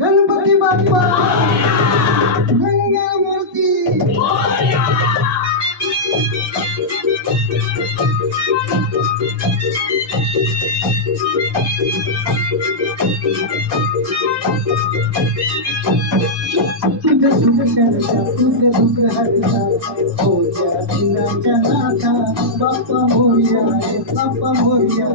गणपती बाप्पा मंगलमूर्ती तुझं सुख करता तुझं दुःख हरता होत्या दिनाच्या नाथा बाप्पा मोरया रे बाप्पा मोरया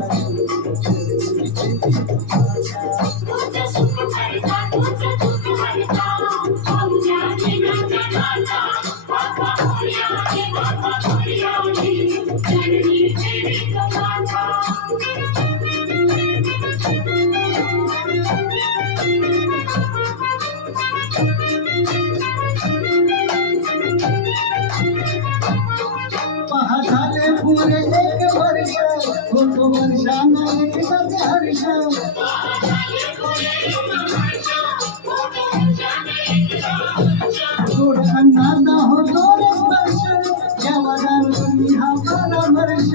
पहा झाले पुरे एक वर्ष होतो वर्षाने एकच हर्ष गोड अन्नाचा होतो रे स्पर्श यावा जाणून हा परामर्श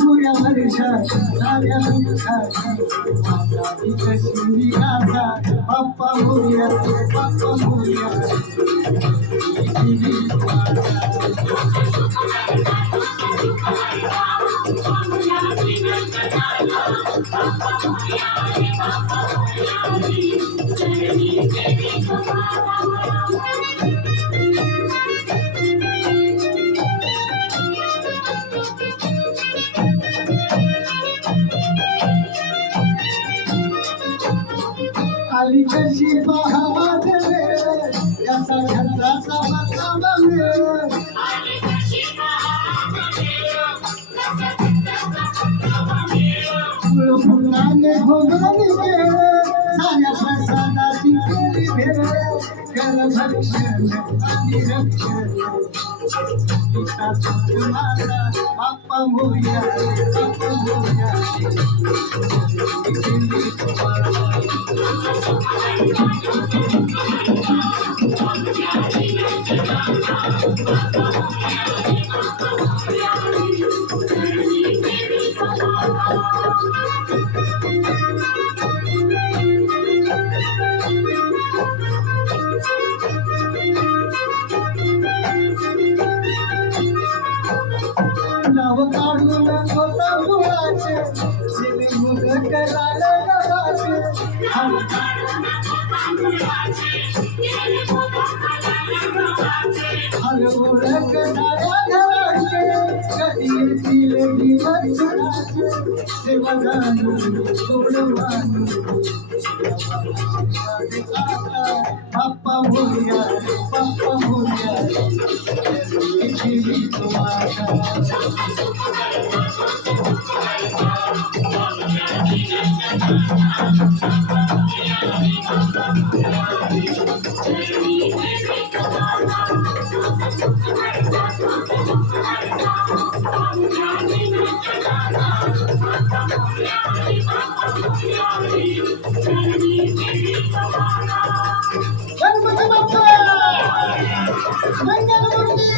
पुऱ्या वर्षात साऱ्या दुःखात माझा विकसिंदी गाथा बाप्पा मोरया बाप्पा मोरया आली कशी पहावाद वेळ याचा घराचा बसावा वेळ फुलाने भोगाने वेळ साऱ्या प्रसादाची केली भेळ कर भक्षण आणि रक्षण माझा बाप्पा मोरया बाप्पा मोरया नाव काढून होता मुळाचे शिवे मुग करायला गावाचे हलवून साऱ्या घराचे कधी येतील दिवस सेवा जाणून गोड मानून बाप्पा मोरया बाप्पा मोरया गणपती बाप्पा मंगलमूर्ती